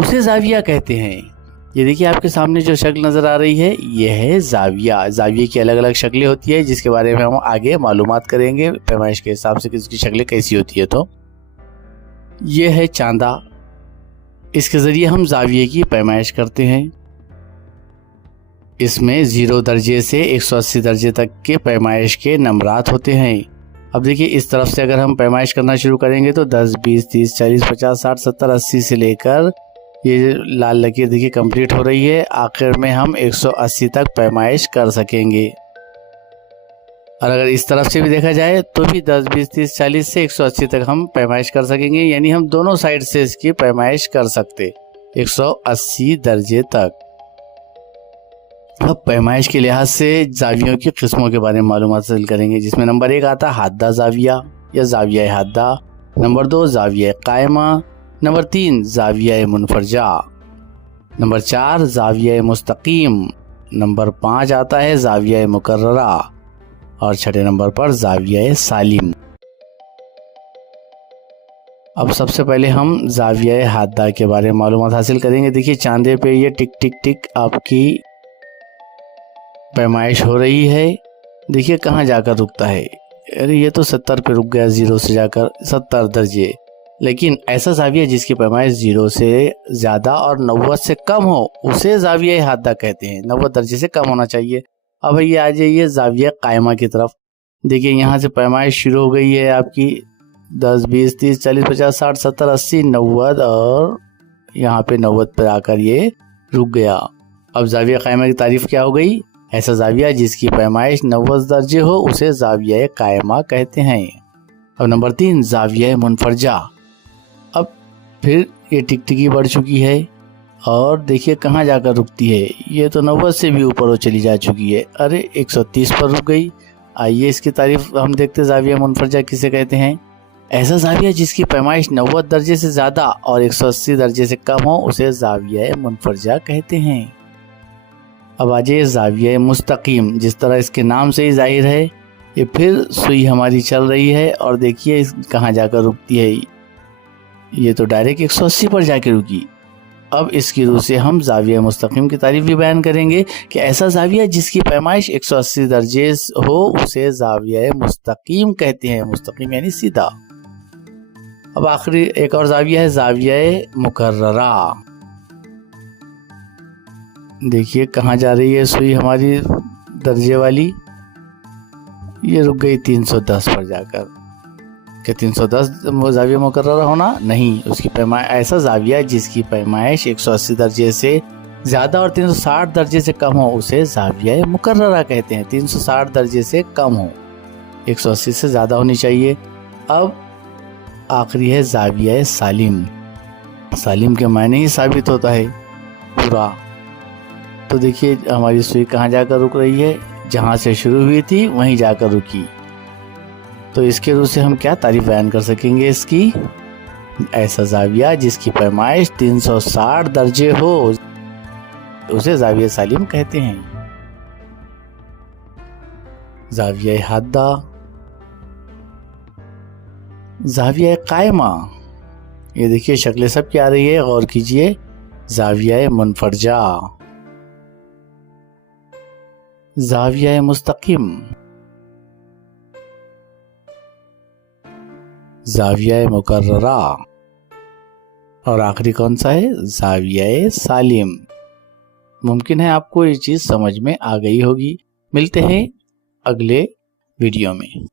उसे जाविया कहते हैं। ये देखिए आपके सामने जो शक्ल नज़र आ रही है ये है जाविया। जाविये की अलग अलग शक्लें होती है जिसके बारे में हम आगे मालूमात करेंगे पैमाइश के हिसाब से कि इसकी शक्लें कैसी होती है। तो ये है चांदा, इसके ज़रिए हम जाविये की पैमाइश करते हैं। इसमें 0 दर्जे से 180 दर्जे तक के पैमाइश के नंबरात होते हैं। अब देखिए इस तरफ से अगर हम पैमाइश करना शुरू करेंगे तो 10, 20, 30, 40, 50, 60, 70, 80 से लेकर ये लाल लकीर देखिए कंप्लीट हो रही है। आखिर में हम 180 तक पैमाइश कर सकेंगे। और अगर इस तरफ से भी देखा जाए तो भी 10, 20, 30, 40 से 180 तक हम पैमाइश कर सकेंगे, यानी हम दोनों साइड से इसकी पैमाइश कर सकते 180 दर्जे तक। अब पैमाइश के लिहाज से जावियों की किस्मों के बारे में मालूमात हासिल करेंगे, जिसमें नंबर 1 आता है हादा जाविया या जाविया हादा, नंबर 2 जाविया कायमा, नंबर 3 जाविया मुनफरजा, नंबर 4 जाविया मुस्तकीम, नंबर 5 आता है जाविया मुकर्ररा और छठे नंबर पर जाविया सालिम। अब सबसे पहले हम जाविया हादा के बारे में मालूमात हासिल करेंगे। देखिए चांदे पे ये टिक टिक टिक आपकी पैमाइश हो रही है। देखिए कहाँ जाकर रुकता है, अरे ये तो 70 पे रुक गया, 0 से जाकर 70 दर्जे। लेकिन ऐसा जाविया जिसकी पैमाइश 0 से ज़्यादा और 90 से कम हो उसे जाविया हादा कहते हैं। 90 दर्जे से कम होना चाहिए। अब ये आ जाइए जाविया कायमा की तरफ। देखिए यहाँ से पैमाइश शुरू हो गई है आपकी 10, 20, 30, 40, 50, 60, 70, 80, 90 और यहाँ पे 90 पर आकर ये रुक गया। अब जाविया कायमा की तारीफ क्या हो गई? ऐसा जाविया जिसकी पैमाइश 90 दर्जे हो उसे जाविया कायमा कहते हैं। अब नंबर 3 जाविया मुनफरजा। अब फिर ये टिकटिकी बढ़ चुकी है और देखिए कहाँ जाकर रुकती है, ये तो 90 से भी ऊपर वो चली जा चुकी है, अरे 130 पर रुक गई। आइए इसकी तारीफ हम देखते जाविया मुनफरजा किसे कहते हैं। ऐसा जाविया जिसकी पैमाइश 90 दर्जे से ज़्यादा और 180 दर्जे से कम हो उसे जाविया मुनफरजा कहते हैं। अब आ जाइए जाविया मुस्तकीम। जिस तरह इसके नाम से ही जाहिर है ये फिर सुई हमारी चल रही है और देखिए कहाँ जाकर रुकती है, ये तो डायरेक्ट 180 पर जाके रुकी। अब इसकी रूह से हम जाविया मुस्तकीम की तारीफ भी बयान करेंगे कि ऐसा जाविया जिसकी पैमाइश 180 दर्जे हो उसे जाविया मुस्तकीम कहते हैं। मुस्तकीम यानी सीधा। अब आखिरी एक और जाविया है जाविया मुकर्ररा। देखिए कहाँ जा रही है सुई हमारी दर्जे वाली, ये रुक गई 310 पर जाकर। कि 310 जाविया मुकर्ररा होना नहीं, उसकी पैमाइश ऐसा जाविया जिसकी पैमाइश 180 दर्जे से ज़्यादा और 360 दर्जे से कम हो उसे जाविया मुकर्ररा कहते हैं। 360 दर्जे से कम हो, 180 से ज़्यादा होनी चाहिए। अब आखिरी है जाविया सालिम। सालिम के मायने ही साबित होता है पूरा। तो देखिए हमारी सुई कहाँ जाकर रुक रही है, जहाँ से शुरू हुई थी वहीं जाकर रुकी। तो इसके रूप से हम क्या तारीफ बयान कर सकेंगे इसकी? ऐसा जाविया जिसकी पैमाइश 360 दर्जे हो उसे जाविया सालिम कहते हैं। जाविया हादा, जाविया कायमा। ये देखिए शक्लें सब क्या आ रही है, गौर कीजिए। जाविया मुनफरजा, जाविया मुस्तकीम, जाविया मुकर्ररा और आखिरी कौन सा है? जाविया सालिम। मुमकिन है आपको ये चीज़ समझ में आ गई होगी। मिलते हैं अगले वीडियो में।